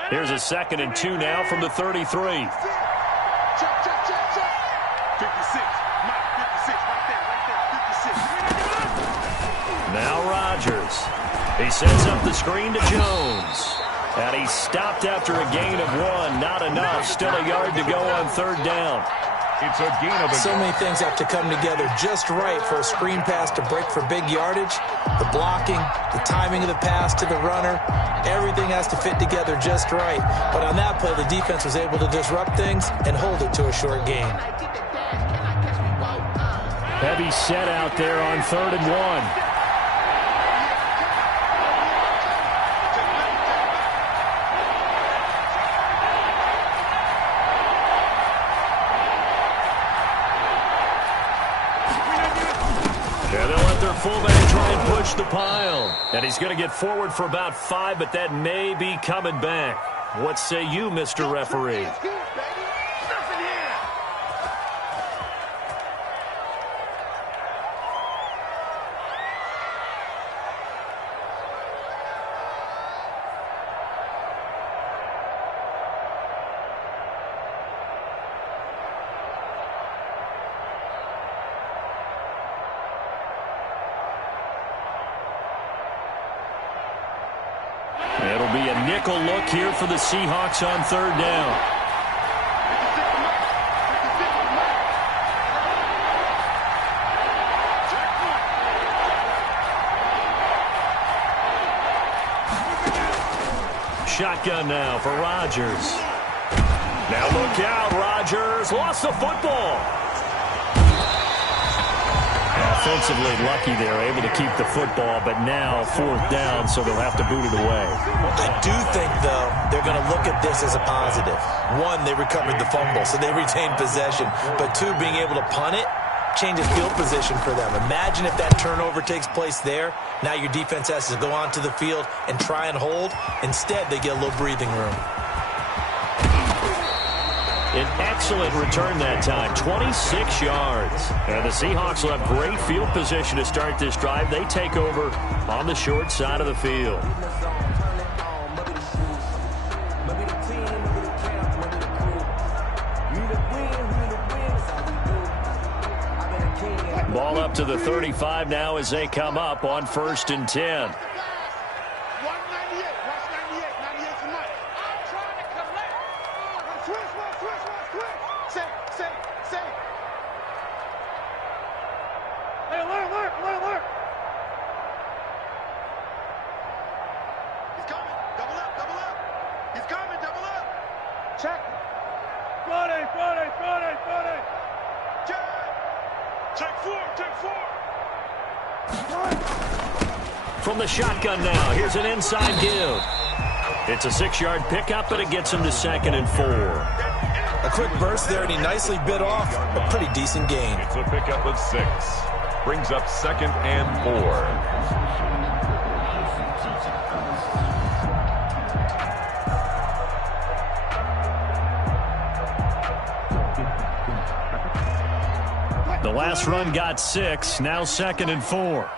Here's a 2nd and 2 now from the 33. Check, check, check, check. 56. Mike, 56. Right there, 56. Now Rodgers. He sets up the screen to Jones. And he's stopped after a gain of 1. Not enough. Still a yard to go on 3rd down. It's a gain of a So many things have to come together just right for a screen pass to break for big yardage. The blocking, the timing of the pass to the runner, everything has to fit together just right. But on that play, the defense was able to disrupt things and hold it to a short gain. Heavy set out there on 3rd and 1. Fullback try and push the pile. And he's going to get forward for about 5, but that may be coming back. What say you, Mr. Referee? It'll be a nickel look here for the Seahawks on 3rd down. Shotgun now for Rodgers. Now look out, Rodgers lost the football. Offensively lucky they're able to keep the football, but now 4th down, so they'll have to boot it away. I do think, though, they're going to look at this as a positive. 1, they recovered the fumble, so they retained possession. But 2, being able to punt it changes field position for them. Imagine if that turnover takes place there. Now your defense has to go onto the field and try and hold. Instead, they get a little breathing room. An excellent return that time, 26 yards. And the Seahawks will have great field position to start this drive. They take over on the short side of the field. Ball up to the 35 now as they come up on 1st and 10. From the shotgun now, here's an inside give. It's a 6-yard pickup, but it gets him to 2nd and 4. A quick burst there, and he nicely bit off a pretty decent gain. It's a pickup of 6. Brings up 2nd and 4. The last run got 6, now 2nd and 4.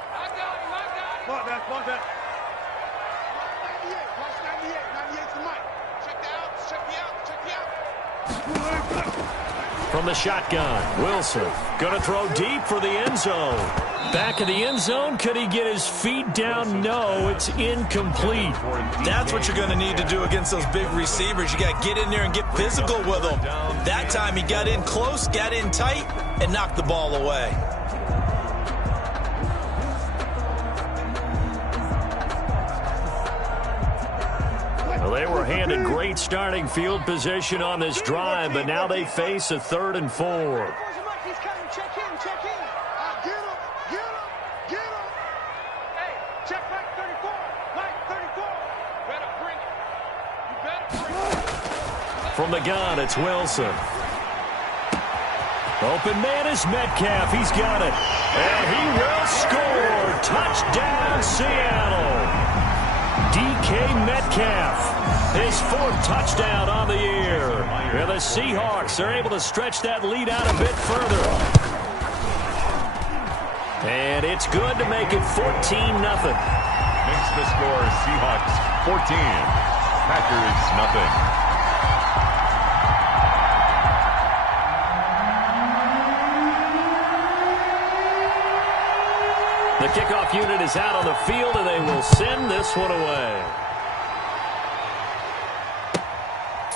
From the shotgun, Wilson going to throw deep for the end zone. Back of the end zone, could he get his feet down? No, it's incomplete. That's what you're going to need to do against those big receivers. You got to get in there and get physical with them. That time he got in close, got in tight, and knocked the ball away. Well, they were handed great starting field position on this drive, but now they face a 3rd and 4. From the gun, it's Wilson. Open man is Metcalf. He's got it. And he will score. Touchdown, Seattle. DK Metcalf. His 4th touchdown on the year. And the Seahawks are able to stretch that lead out a bit further. And it's good to make it 14-0. Makes the score Seahawks 14. Packers nothing. The kickoff unit is out on the field, and they will send this one away.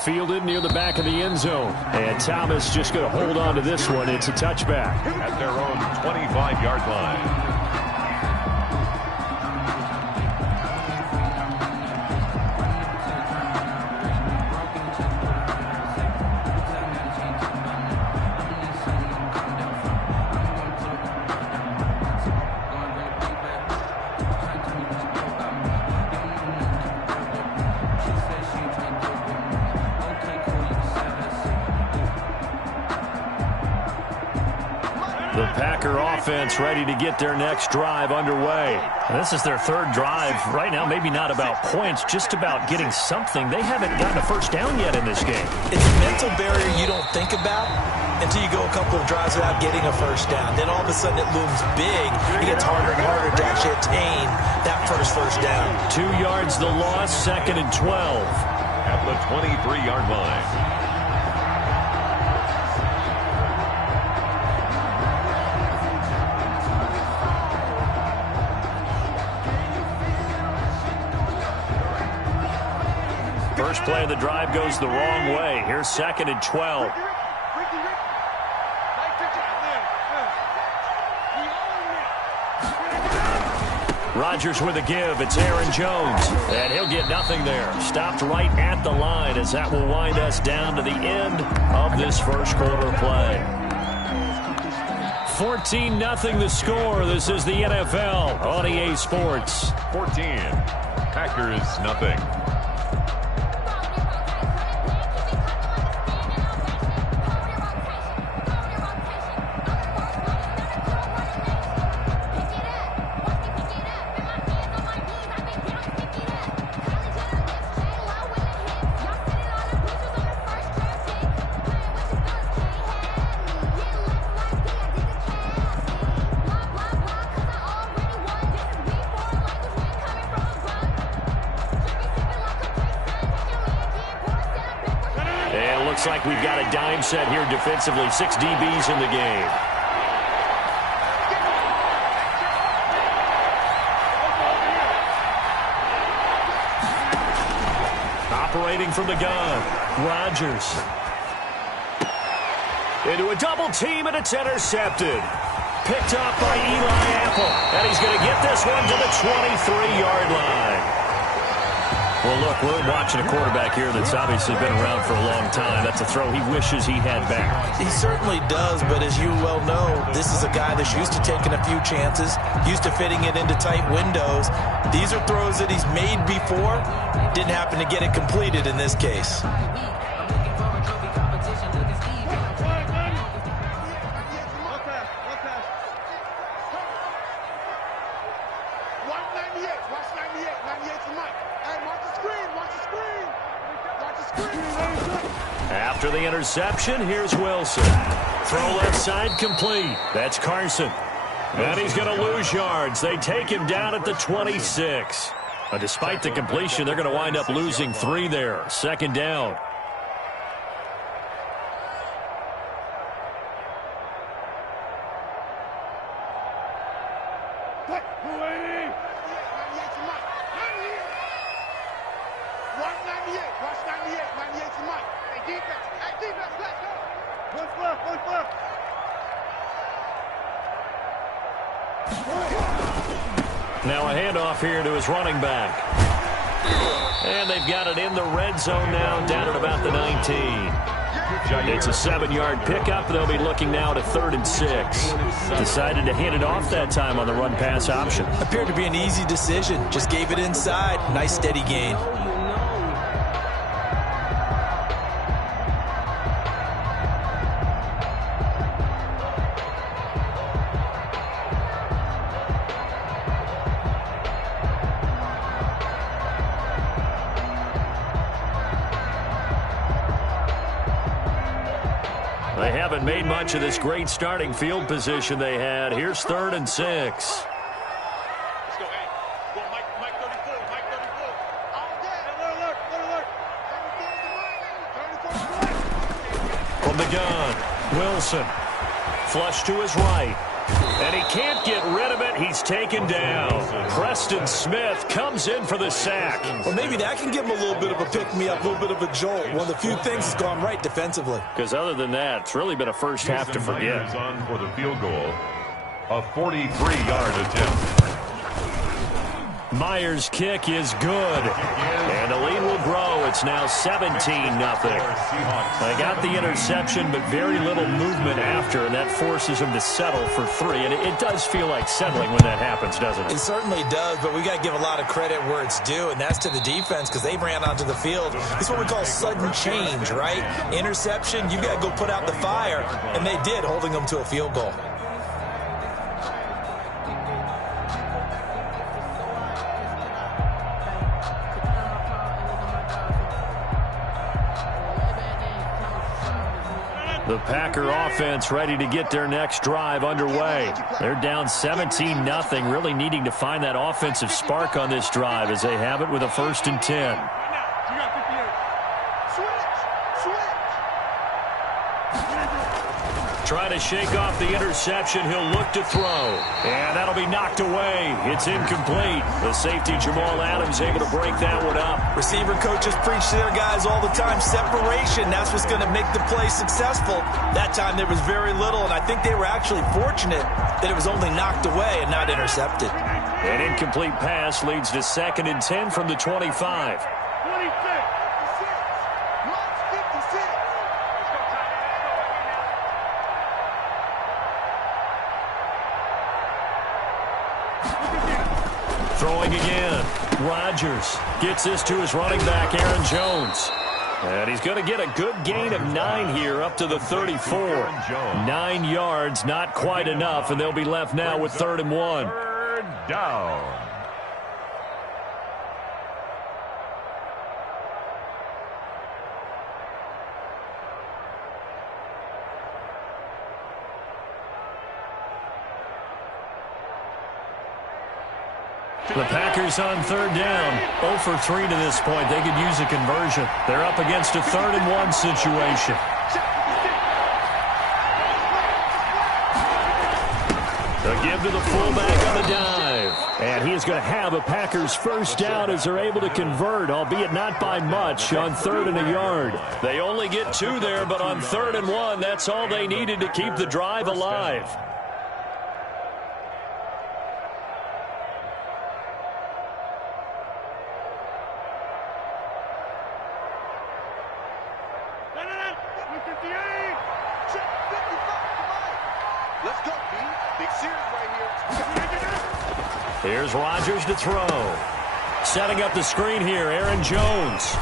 Fielded near the back of the end zone. And Thomas just going to hold on to this one. It's a touchback. At their own 25-yard line. The Packer offense ready to get their next drive underway. And this is their 3rd drive. Right now, maybe not about points, just about getting something. They haven't gotten a first down yet in this game. It's a mental barrier you don't think about until you go a couple of drives without getting a first down. Then all of a sudden it looms big. It gets harder and harder to actually attain that first down. 2 yards the loss, 2nd and 12. At the 23-yard line. First play of the drive goes the wrong way. Here's 2nd and 12. Rodgers with a give. It's Aaron Jones. And he'll get nothing there. Stopped right at the line as that will wind us down to the end of this first quarter play. 14-0 the score. This is the NFL on EA Sports. 14. Packers nothing. Looks like we've got a dime set here defensively. 6 DBs in the game. waiting from the gun. Rodgers. Into a double team, and it's intercepted. Picked up by Eli Apple. And he's going to get this one to the 23-yard line. Well, look, we're watching a quarterback here that's obviously been around for a long time. That's a throw he wishes he had back. He certainly does, but as you well know, this is a guy that's used to taking a few chances, used to fitting it into tight windows. These are throws that he's made before. Didn't happen to get it completed in this case. After the interception, here's Wilson. Throw left side complete. That's Carson. And he's going to lose yards. They take him down at the 26. Despite the completion, they're going to wind up losing 3 there. Second down. Now a handoff here to his running back. And they've got it in the red zone now, down at about the 19. It's a 7-yard pickup. They'll be looking now to 3rd and 6. Decided to hand it off that time on the run-pass option. Appeared to be an easy decision. Just gave it inside. Nice steady gain. They haven't made much of this great starting field position they had. Here's 3rd and 6. Let's go, hey. Go, Mike 34, Mike 34. All day. From the gun, Wilson. Flush to his right. And he can't get rid of it. He's taken down. Preston Smith comes in for the sack. Well, maybe that can give him a little bit of a pick-me-up, a little bit of a jolt. One of the few things has gone right defensively. Because other than that, it's really been a first half to forget. On for the field goal. A 43-yard attempt. Myers' kick is good. And the lead will grow. It's now 17-0. They got the interception, but very little movement after, and that forces them to settle for 3. And it does feel like settling when that happens, doesn't it? It certainly does, but we got to give a lot of credit where it's due, and that's to the defense because they ran onto the field. It's what we call sudden change, right? Interception, you got to go put out the fire, and they did, holding them to a field goal. The Packer offense ready to get their next drive underway. They're down 17-0, really needing to find that offensive spark on this drive as they have it with a 1st and 10. Trying to shake off the interception. He'll look to throw. And that'll be knocked away. It's incomplete. The safety, Jamal Adams, able to break that one up. Receiver coaches preach to their guys all the time. Separation, that's what's going to make the play successful. That time there was very little, and I think they were actually fortunate that it was only knocked away and not intercepted. An incomplete pass leads to 2nd and 10 from the 25. Throwing again. Rodgers gets this to his running back, Aaron Jones. And he's going to get a good gain of 9 here up to the 34. 9 yards, not quite enough, and they'll be left now with 3rd and 1. 3rd down. The Packers on 3rd down. 0 for 3 to this point. They could use a conversion. They're up against a 3rd and 1 situation. A give to the fullback on the dive. And he is going to have a Packers first down as they're able to convert, albeit not by much, on 3rd and a yard. They only get 2 there, but on 3rd and 1, that's all they needed to keep the drive alive. Here's Rodgers to throw. Setting up the screen here, Aaron Jones.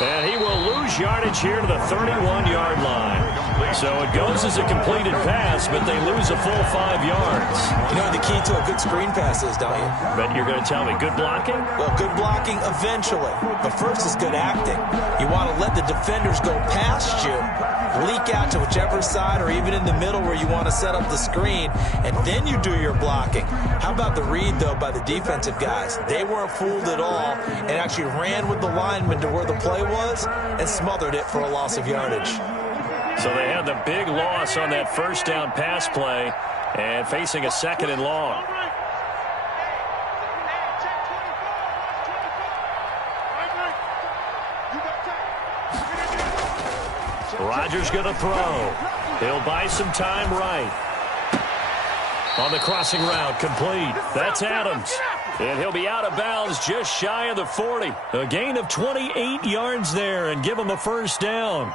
And he will lose yardage here to the 31-yard line. So it goes as a completed pass, but they lose a full 5 yards. You know what the key to a good screen pass is, don't you? But you're going to tell me, good blocking? Well, good blocking eventually. But first is good acting. You want to let the defenders go past you, leak out to whichever side or even in the middle where you want to set up the screen, and then you do your blocking. How about the read, though, by the defensive guys? They weren't fooled at all and actually ran with the lineman to where the play was and smothered it for a loss of yardage. So they had the big loss on that first down pass play and facing a 2nd and long. Rodgers going to throw. He'll buy some time right. On the crossing route, complete. That's Adams. And he'll be out of bounds just shy of the 40. A gain of 28 yards there and give him a first down.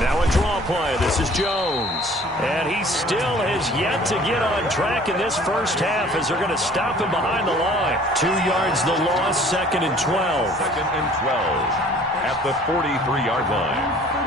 Now a draw play. This is Jones. And he still has yet to get on track in this first half as they're going to stop him behind the line. 2 yards the loss, 2nd and 12. 2nd and 12 at the 43-yard line.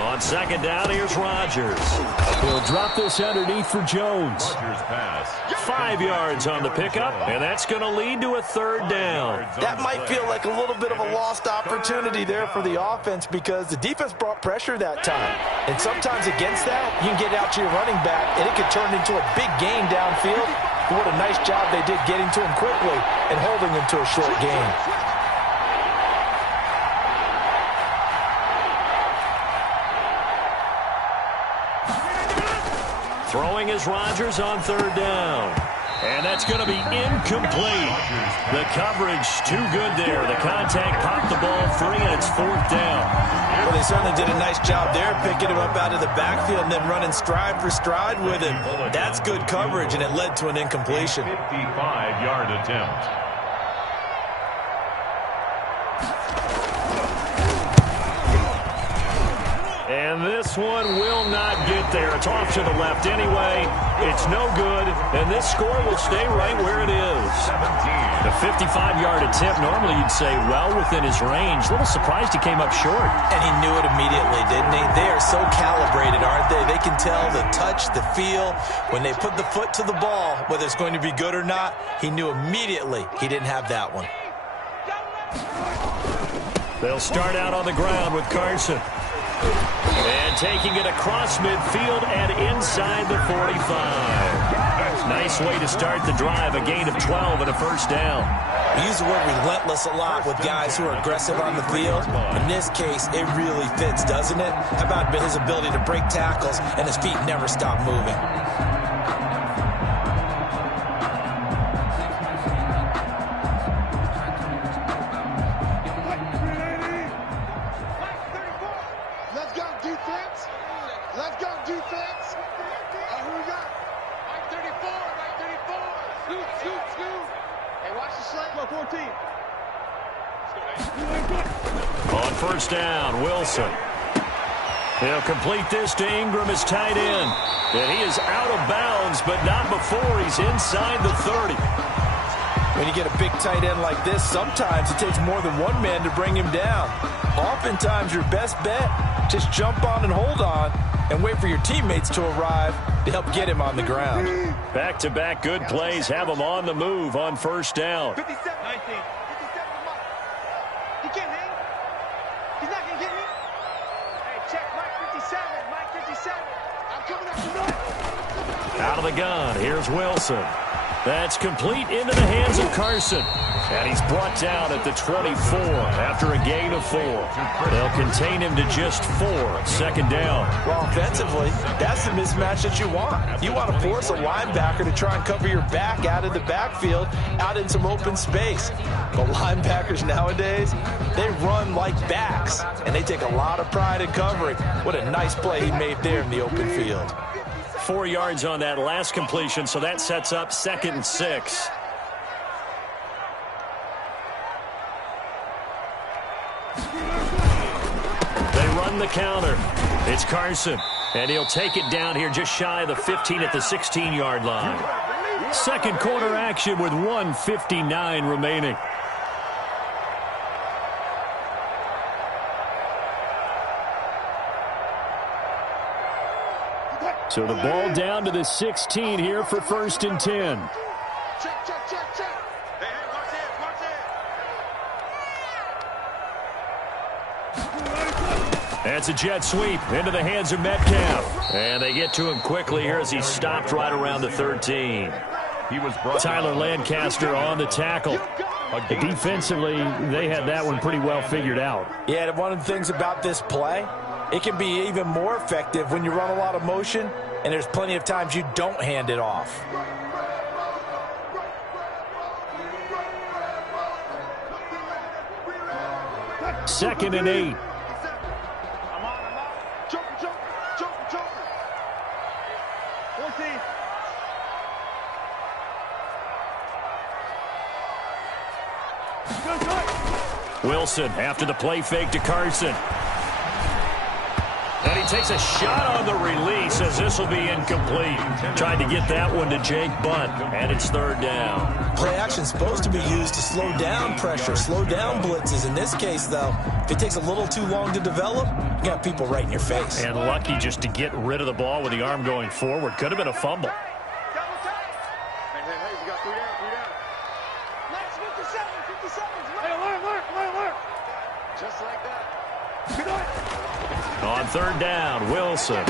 On 2nd down, here's Rodgers. He'll drop this underneath for Jones. 5 yards on the pickup, and that's going to lead to a 3rd down. That might feel like a little bit of a lost opportunity there for the offense because the defense brought pressure that time. And sometimes against that, you can get out to your running back, and it could turn into a big gain downfield. But what a nice job they did getting to him quickly and holding him to a short gain. Throwing is Rodgers on 3rd down. And that's going to be incomplete. The coverage too good there. The contact popped the ball free, and it's 4th down. Well, they certainly did a nice job there, picking him up out of the backfield and then running stride for stride with him. That's good coverage, and it led to an incompletion. 55-yard attempt. And this one will not get there. It's off to the left anyway. It's no good, and this score will stay right where it is. The 55-yard attempt, normally you'd say well within his range. A little surprised he came up short. And he knew it immediately, didn't he? They are so calibrated, aren't they? They can tell the touch, the feel. When they put the foot to the ball, whether it's going to be good or not, he knew immediately he didn't have that one. They'll start out on the ground with Carson. And taking it across midfield and inside the 45. Nice way to start the drive, a gain of 12 and a first down. We use the word relentless a lot with guys who are aggressive on the field. In this case, it really fits, doesn't it? How about his ability to break tackles and his feet never stop moving? Let's go, defense. Let's go, defense. Who we got? Mike 34, Mike 34. Scoot. Hey, watch the slate. Go, 14. On first down, Wilson. He'll complete this to Ingram, his tight end. And he is out of bounds, but not before he's inside the 30. When you get a big tight end like this, sometimes it takes more than one man to bring him down. Oftentimes, your best bet, just jump on and hold on and wait for your teammates to arrive to help get him on the ground. Back-to-back good plays have him on the move on first down. 57, 19. 57, he can't hang. He's not going to get me. Hey, check Mike 57. Mike 57. I'm coming up to know. Out of the gun, here's Wilson. That's complete into the hands of Carson. And he's brought down at the 24 after a gain of 4. They'll contain him to just 4. Second down. Well, offensively, that's the mismatch that you want. You want to force a linebacker to try and cover your back out of the backfield, out in some open space. But linebackers nowadays, they run like backs, and they take a lot of pride in covering. What a nice play he made there in the open field. 4 yards on that last completion, so that sets up 2nd and 6. They run the counter. It's Carson, and he'll take it down here just shy of the 15 at the 16-yard line. Second quarter action with 1:59 remaining. So the ball down to the 16 here for 1st and 10. Check. Hey, watch it. That's a jet sweep into the hands of Metcalf. And they get to him quickly here as he stopped right around the 13. Tyler Lancaster on the tackle. Defensively, they had that one pretty well figured out. Yeah, one of the things about this play, it can be even more effective when you run a lot of motion, and there's plenty of times you don't hand it off. Second and 8. I'm on. Jump. 14. Wilson after the play fake to Carson. And he takes a shot on the release as this will be incomplete. Tried to get that one to Jake Bunt, and it's 3rd down. Play action is supposed to be used to slow down pressure, slow down blitzes. In this case, though, if it takes a little too long to develop, you got people right in your face. And lucky just to get rid of the ball with the arm going forward. Could have been a fumble. Hey, you got 3 down. Max 57. Hey, alert. Just like that. On 3rd down, Wilson.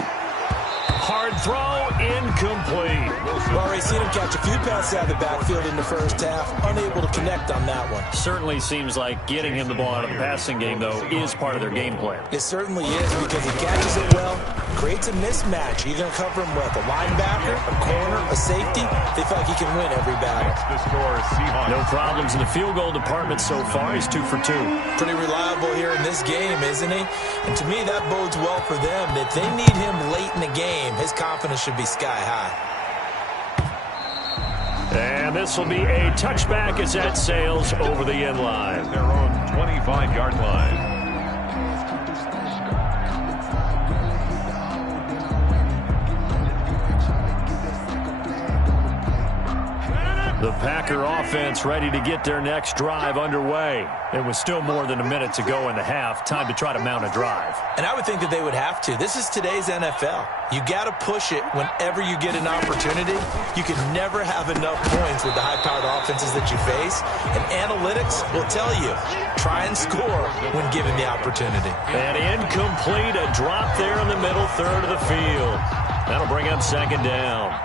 Hard throw, incomplete. We've already seen him catch a few passes out of the backfield in the first half, unable to connect on that one. Certainly seems like getting him the ball out of the passing game, though, is part of their game plan. It certainly is because he catches it well, creates a mismatch. You're going to cover him with a linebacker, a corner, a safety. They feel like he can win every battle. The score, Seahawks. No problems in the field goal department so far. He's 2 for 2. Pretty reliable here in this game, isn't he? And to me, that bodes well for them. If they need him late in the game, his confidence should be sky high. And this will be a touchback as that sails over the end line. Their own 25-yard line. The Packer offense ready to get their next drive underway. There was still more than a minute to go in the half. Time to try to mount a drive. And I would think that they would have to. This is today's NFL. You got to push it whenever you get an opportunity. You can never have enough points with the high-powered offenses that you face. And analytics will tell you, try and score when given the opportunity. And incomplete, a drop there in the middle third of the field. That'll bring up second down.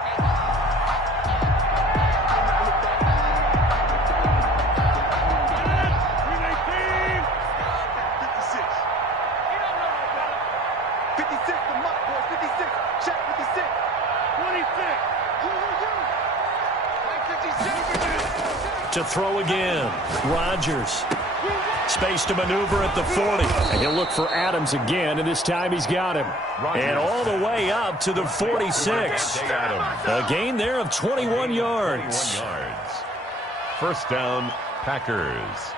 To throw again. Rodgers. Space to maneuver at the 40. And he'll look for Adams again, and this time he's got him. And all the way up to the 46. A gain there of 21 yards. First down, Packers.